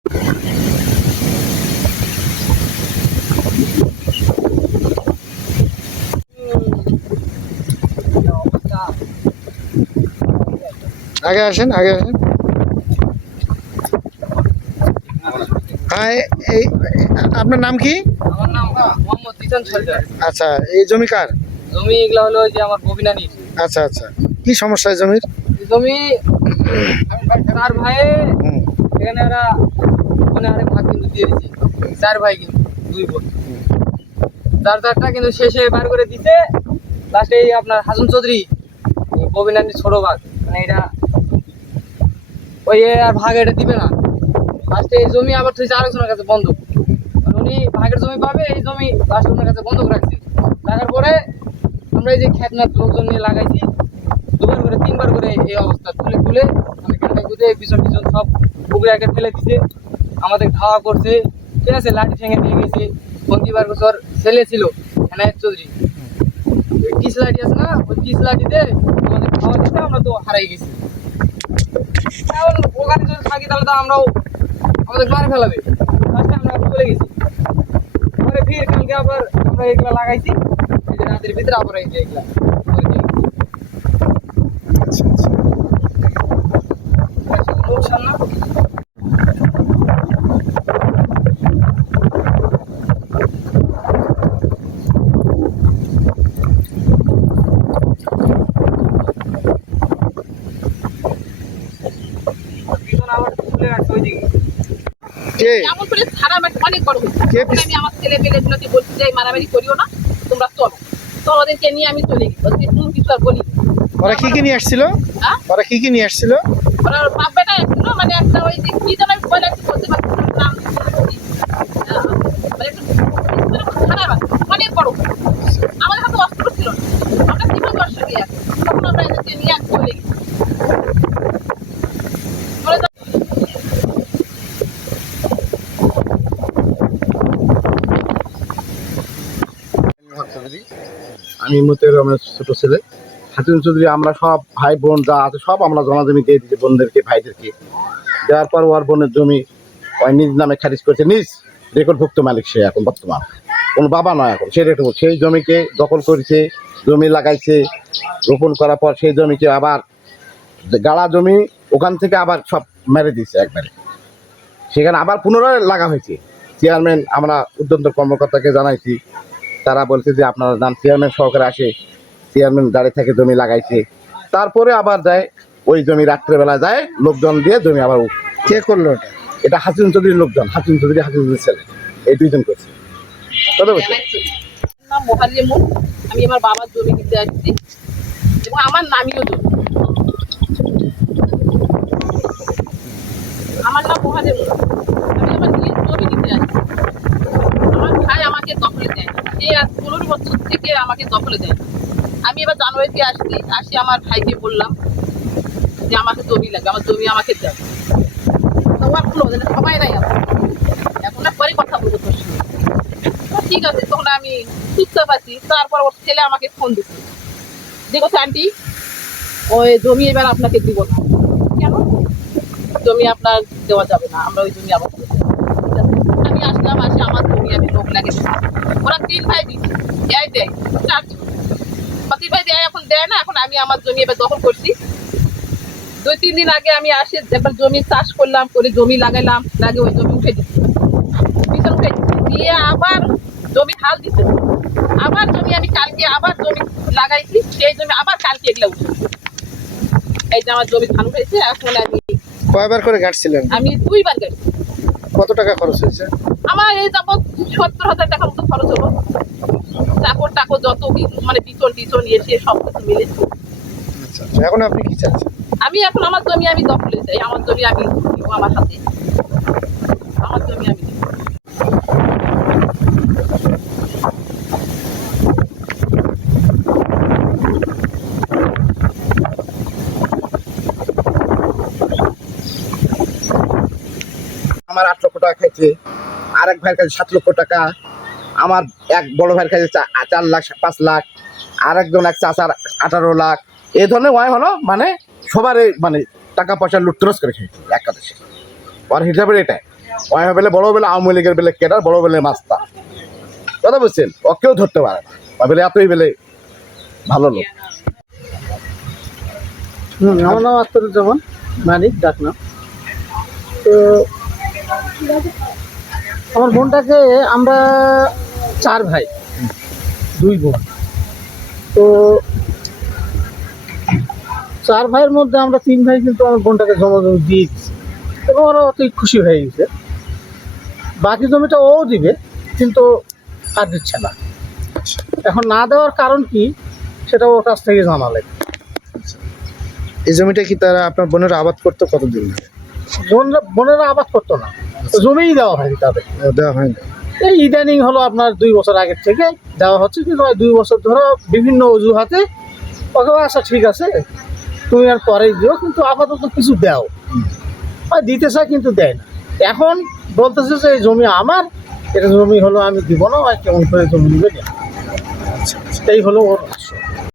আগে আসেন, আগে আসেন। হ্যাঁ, এই আপনার নাম কি? আমার নাম মোহাম্মদ জিসান সরকার। আচ্ছা, এই জমি কার? জমি এগুলা হলো যে আমার ববিনানি। আচ্ছা আচ্ছা, কি সমস্যা এই জমির? জমি চার ভাই, এখানে এরা মানে আরেক ভাগ কিন্তু দিয়ে দিচ্ছে। চার ভাই কিন্তু দুই বোন, চারটা কিন্তু শেষে বার করে দিতে। লাস্টে এই আপনার হাসন চৌধুরী ববিনানির ছোট ভাগ, মানে এটা ওই আর ভাগ এটা দিবে না। লাস্টে এই জমি আবার তুই আরেকজনের কাছে বন্ধক, মানে উনি ভাগের জমি পাবে, এই জমি লাস্ট ওনার কাছে বন্ধক রাখছে। রাখার পরে আমরা এই যে খেতনার লোকজন নিয়ে লাগাইছি, দুবার করে তিনবার করে এই অবস্থা তুলে তুলে আমি গানটা গুঁজে পিছন পিছন সব পুকুরে আগে ফেলে দিছে, আমাদের ধাওয়া করছে, ঠিক আছে, লাঠি ঠেঙে নিয়ে গেছে। বন্দিবার বছর ছেলে ছিল এনায়েত চৌধুরী, কিস লাঠি আছে না, ওই কিস লাঠিতে আমাদের ধাওয়া দিতে, আমরা তো হারাই গেছি। এখন ওখানে যদি থাকি তাহলে তো আমরাও আমাদের মারে ফেলাবে, লাস্টে আমরা চলে গেছি। পরে ফির কালকে আবার আমরা এগুলা লাগাইছি, এই যে রাতের ভিতরে আবার এই যে এগুলা করে দিয়ে গেছি। আচ্ছা আচ্ছা, শুধু লোকসান না, পিছনে আবার তুলে রাখছে ওইদিকে। কে এমন করে মারামারি অনেক বড় হয়েছে। কে তখন আমি আমার ছেলে পেলেগুলোকে বলছি যে মারামারি করিও না, তোমরা চলো। তো ওদেরকে নিয়ে আমি চলে গেছি, ওদেরকে কোনো কিছু আর বলি। ওরা কি কি নিয়ে আসছিল? হ্যাঁ, ওরা কি কি নিয়ে আসছিল? ওরা বাপ বেটা একটু মানে একটা ওই যে কি যেন আমি বলে একটু বলতে পারছি না, নাম মানে একটু খারাপ অনেক বড়। আমাদের হাতে অস্ত্র ছিল না, আমরা কিভাবে অস্ত্র দিয়ে আসি? তখন আমরা এদেরকে নিয়ে আমি চলে গেছি। বলে তো আমি মতের আমার ছোট ছেলে হাসিন চৌধুরী। আমরা সব ভাই বোন যা আছে সব আমরা জমি দিয়ে দিচ্ছি বোনদেরকে, ভাইদেরকে দেওয়ার পর ওর বোনের জমি ওই নিজ নামে খারিজ করেছে। নিজ রেকর্ডভুক্ত মালিক সে এখন বর্তমান, কোনো বাবা নয় এখন, সে রেকর্ড। সেই জমিকে দখল করেছে, জমি লাগাইছে, রোপণ করার পর সেই জমিকে আবার গাড়া জমি ওখান থেকে আবার সব মেরে দিচ্ছে একবারে। সেখানে আবার পুনরায় লাগা হয়েছে। চেয়ারম্যান আমরা উদ্যন্তর কর্মকর্তাকে জানাইছি, তারা বলছে যে আপনারা যান, চেয়ারম্যান সহকারে আসে, চেয়ারম্যান গাড়ি থেকে জমি লাগাইছে। তারপরে আবার যায় ওই জমি রাত্রেবেলা যায় লোকজন দিয়ে জমি আবার। কে করলো এটা? এটা হাসিন চৌধুরীর লোকজন, হাসিন চৌধুরীর ছেলে, এই দুইজন করছে। কথা বলছে নাম মোহালিমুন, আমি আমার বাবার জমি দিতে আসছি এবং আমার নামিও জমি। আমার নাম মোহালিমুন, আমি আমার নিজ জমি দিতে আসছি। আমার ভাই আমাকে দখলে দেয়, সে আজ 15 বছর থেকে আমাকে দখলে দেয়। আমি এবার জানুয়ারিতে আসি আমার ভাইকে বললাম যে আমাকে জমি লাগবে, আমার জমি আমাকে দেয়। তো আর কোনো সবাই নাই, এখন পরে কথা বলবো তোর সঙ্গে। ঠিক আছে, তখন আমি চুপচাপ আছি। তারপর ওর ছেলে আমাকে ফোন দিচ্ছে, যে কথা আন্টি ওই জমি এবার আপনাকে দিব না। কেন? জমি আপনার দেওয়া যাবে না, আমরা ওই জমি আবার ঠিক আছে, আমি আসলাম, আসে আমার জমি আমি লোক লাগে। ওরা 3 ভাই দিচ্ছে, দেয় 4জন, 3 ভাই দেয়, এখন দেয় না। এখন আমি আমার জমি এবার দখল করছি। 2-3 দিন আগে আমি আসি, একবার জমি চাষ করলাম, করে জমি লাগাইলাম, লাগে ওই জমি উঠে দিচ্ছি, পিছন উঠে দিয়ে আবার জমি হাল দিতে, আবার জমি আমি কালকে আবার জমি লাগাইছি, সেই জমি আবার কালকে এগুলো উঠে। এই যে আমার জমি ধান হয়েছে, এখন কয়বার করে গাঁটছিলেন? আমি 2 বার গেছি। কত টাকা খরচ হয়েছে? আমার এই যাবৎ 70,000 টাকার মতো খরচ হলো। চাকর টাকর যত মানে পিছন টিছন এসে সব কিছু মিলে। আচ্ছা আচ্ছা, এখন আপনি কি চাচ্ছেন? আমি এখন আমার জমি আমি দখলে চাই, আমার জমি আমি দিব আমার হাতে, আমার জমি আমি দিব। আমার 8 লক্ষ টাকা খাইছে, আরেক ভাইয়ের কাছে 7 লক্ষ টাকা, আমার এক বড় ভাইয়ের কাছে 4 লাখ 5 লাখ, আরেকজন এক চাচার 18 লাখ। এই ধরনের ওয়াই হলো মানে সবার মানে টাকা পয়সা লুটতরস করে খেয়েছে একাদশে। ওর হিসাবে এটাই ওই বেলে বড় বেলে আওয়ামী লীগের বেলে কেটার বড় বেলে মাস্তা কথা বুঝছেন ওকেও ধরতে পারে না ওই বেলে এতই বেলে ভালো লোক। আমার নাম আখতারুজ্জামান মানিক ডাকনাম। তো আমার বোনটাকে আমরা 4 ভাই 2 বোন। তো 4 ভাইয়ের মধ্যে আমরা 3 ভাই কিন্তু আমার বোনটাকে জমি দিয়ে দিচ্ছি এবং ওরা অতি খুশি হয়ে গেছে। বাকি জমিটা ও দিবে কিন্তু আর দিচ্ছে না। এখন না দেওয়ার কারণ কি সেটা ওর কাছ থেকে জানা লাগে। এই জমিটা কি তারা আপনার বোনের আবাদ করতে কতদিন ধরে? বোনেরা আবাদ করতো না, জমিই দেওয়া হয়নি তাদের। দেওয়া হয় না। এই ইদানিং হলো আপনার 2 বছর আগের থেকে দেওয়া হচ্ছে, কিন্তু 2 বছর ধরে বিভিন্ন অজুহাতে ওকে আচ্ছা ঠিক আছে তুমি আর পরেই দিও, কিন্তু আপাতত কিছু দাও। আর দিতে চায় কিন্তু দেয় না। এখন বলতেছে যে এই জমি আমার, এটা জমি হলো আমি দিব না, আর কেমন করে জমি নিবে না। এই হলো ওর